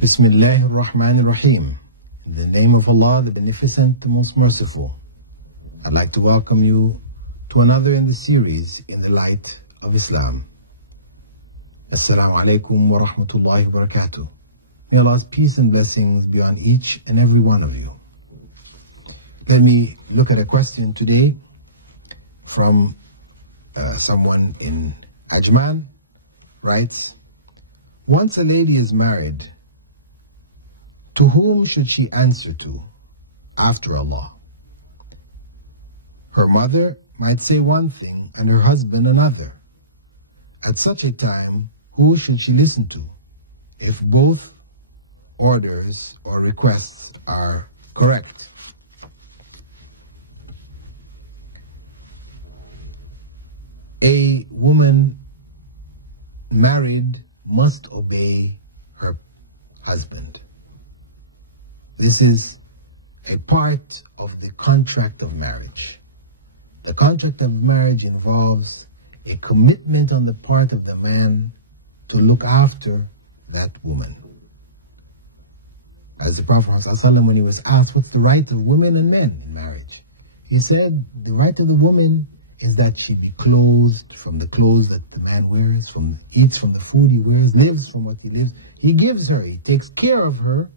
Bismillahir Rahmanir Rahim. In the name of Allah, the Beneficent, the Most Merciful. I'd like to welcome you to another in the series, In the Light of Islam. Assalamu alaikum wa rahmatullahi wa barakatuh. May Allah's peace and blessings be on each and every one of you. Let me look at a question today from someone in Ajman. Writes, once a lady is married, to whom should she answer to after Allah? Her mother might say one thing and her husband another. At such a time, who should she listen to if both orders or requests are correct? A woman married must obey her husband. This is a part of the contract of marriage. The contract of marriage involves a commitment on the part of the man to look after that woman. As the Prophet ﷺ, when he was asked what's the right of women and men in marriage, he said the right of the woman is that she be clothed from the clothes that the man wears, eats from the food he wears, lives from what he lives. He gives her, he takes care of her.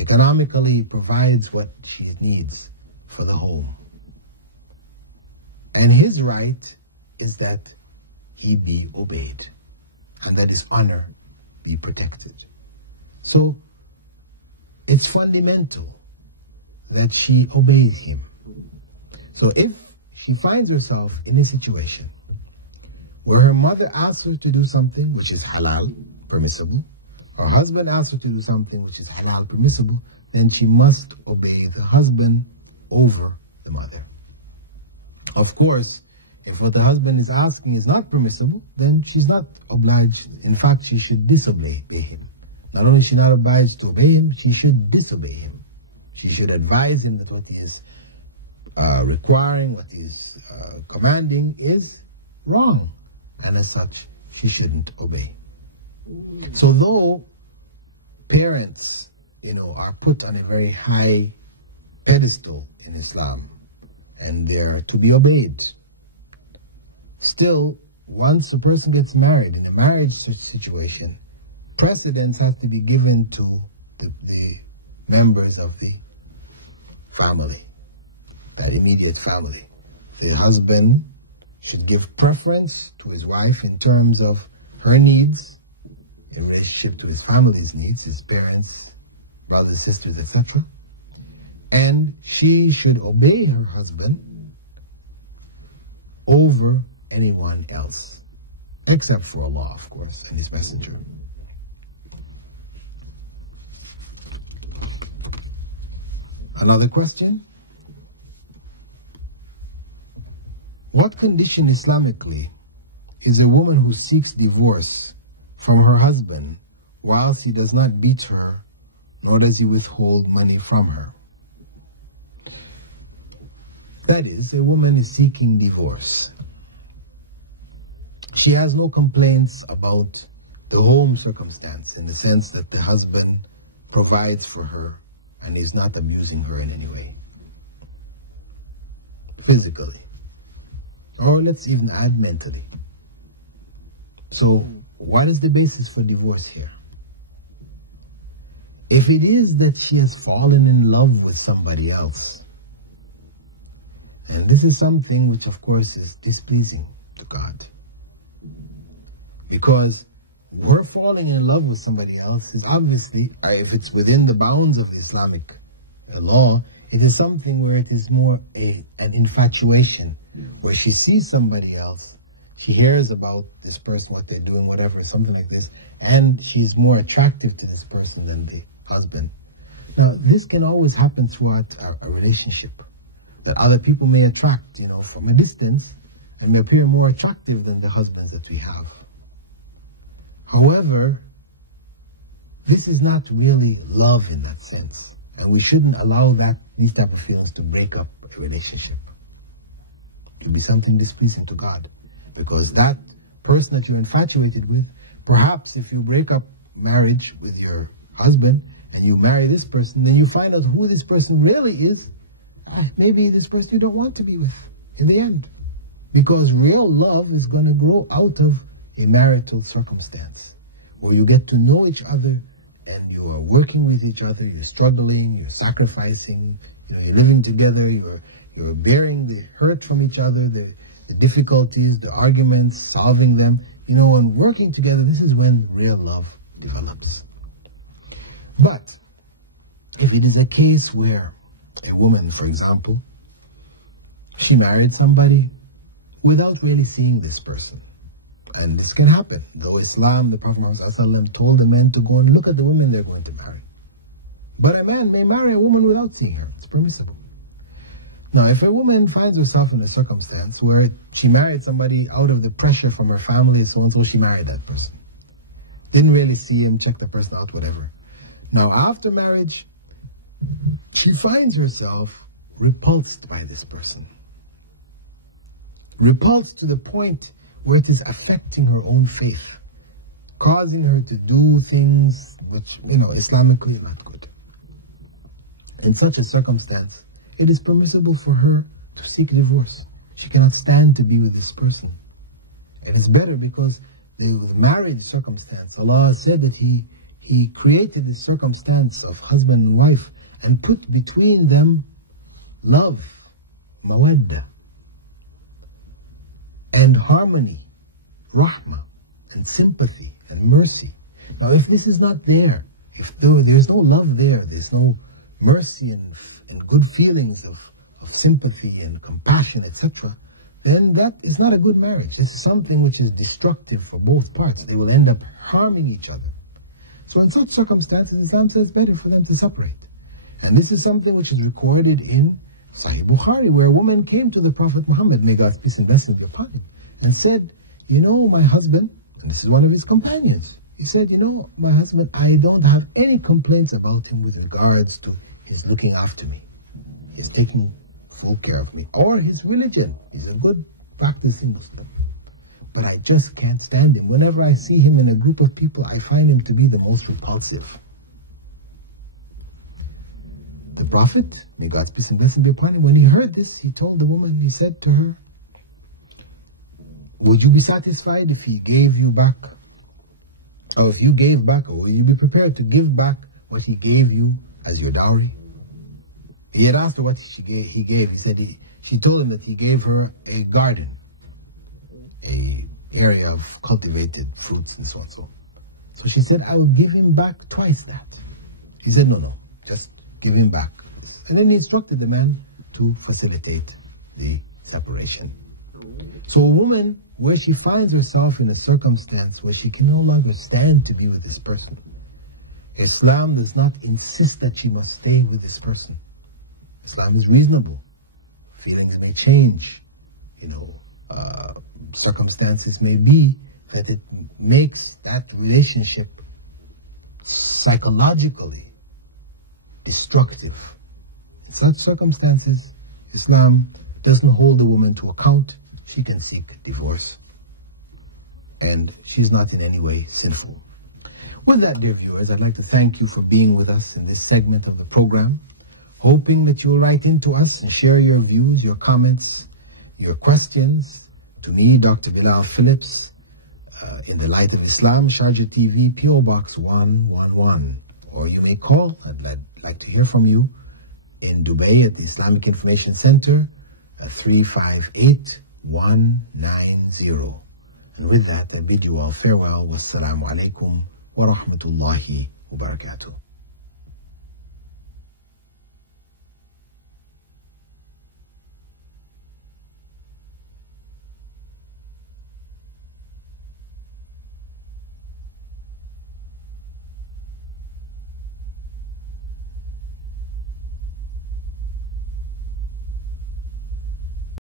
Economically, he provides what she needs for the home. And his right is that he be obeyed and that his honor be protected. So, it's fundamental that she obeys him. So if she finds herself in a situation where her mother asks her to do something which is halal, permissible, her husband asks her to do something which is halal, permissible, then she must obey the husband over the mother. Of course, if what the husband is asking is not permissible, then she's not obliged. In fact, she should disobey him. Not only is she not obliged to obey him, she should disobey him. She should advise him that what he is requiring, what he's commanding is wrong, and as such she shouldn't obey. So though parents are put on a very high pedestal in Islam and they're to be obeyed, still once a person gets married in a marriage situation, precedence has to be given to the members of the family, that immediate family. The husband should give preference to his wife in terms of her needs in relationship to his family's needs, his parents, brothers, sisters, etc. And she should obey her husband over anyone else, except for Allah, of course, and His Messenger. Another question. What condition Islamically is a woman who seeks divorce from her husband whilst he does not beat her, nor does he withhold money from her? That is, a woman is seeking divorce. She has no complaints about the home circumstance, in the sense that the husband provides for her and is not abusing her in any way, physically. Or let's even add mentally. So, what is the basis for divorce here? If it is that she has fallen in love with somebody else, and this is something which of course is displeasing to God, because her falling in love with somebody else is obviously, if it's within the bounds of Islamic law, it is something where it is more an infatuation, where she sees somebody else, she hears about this person, what they're doing, whatever, something like this, and she's more attractive to this person than the husband. Now, this can always happen throughout a relationship, that other people may attract, from a distance, and may appear more attractive than the husbands that we have. However, this is not really love in that sense. And we shouldn't allow these type of feelings to break up a relationship. It will be something displeasing to God. Because that person that you're infatuated with, perhaps if you break up marriage with your husband and you marry this person, then you find out who this person really is. Maybe this person you don't want to be with in the end. Because real love is going to grow out of a marital circumstance where you get to know each other and you are working with each other, you're struggling, you're sacrificing, you're living together, you're bearing the hurt from each other, the difficulties, the arguments, solving them, and working together. This is when real love develops. But if it is a case where a woman, for example, she married somebody without really seeing this person, and this can happen. Though Islam, the Prophet Muhammad told the men to go and look at the women they're going to marry. But a man may marry a woman without seeing her. It's permissible. Now, if a woman finds herself in a circumstance where she married somebody out of the pressure from her family, so and so, she married that person. Didn't really see him, check the person out, whatever. Now, after marriage, she finds herself repulsed by this person. Repulsed to the point where it is affecting her own faith, causing her to do things which, Islamically not good. In such a circumstance, it is permissible for her to seek divorce. She cannot stand to be with this person. And it's better because the marriage circumstance, Allah said that He created this circumstance of husband and wife and put between them love, mawadda, and harmony, rahmah, and sympathy, and mercy. Now, if this is not there, if there's no love there, there's no mercy and good feelings of sympathy and compassion, etc., then that is not a good marriage. This is something which is destructive for both parts. They will end up harming each other. So in such circumstances, Islam says it's better for them to separate. And this is something which is recorded in Sahih Bukhari, where a woman came to the Prophet Muhammad, may God's peace and blessings be upon him, and said, my husband, and this is one of his companions, he said, my husband, I don't have any complaints about him with regards to his looking after me. He's taking full care of me. Or his religion. He's a good practicing Muslim. But I just can't stand him. Whenever I see him in a group of people, I find him to be the most repulsive. The Prophet, may God's peace and blessing be upon him, when he heard this, he told the woman, he said to her, would you be satisfied if he gave you back, or if you gave back, or will you be prepared to give back what he gave you as your dowry? He had asked her what he gave. He said she told him that he gave her a garden, a area of cultivated fruits and so on. So she said, I will give him back twice that. He said, no, just give him back. And then he instructed the man to facilitate the separation. So a woman, where she finds herself in a circumstance where she can no longer stand to be with this person, Islam does not insist that she must stay with this person. Islam is reasonable. Feelings may change. Circumstances may be that it makes that relationship psychologically destructive. In such circumstances, Islam doesn't hold the woman to account. She can seek divorce. And she's not in any way sinful. With that, dear viewers, I'd like to thank you for being with us in this segment of the program, hoping that you'll write into us and share your views, your comments, your questions to me, Dr. Bilal Phillips, in the Light of Islam, Sharjah TV, P.O. Box 111. Or you may call, I'd like to hear from you, in Dubai at the Islamic Information Center, 358-190. And with that, I bid you all farewell. Wassalamu alaikum wa rahmatullahi wa barakatuh.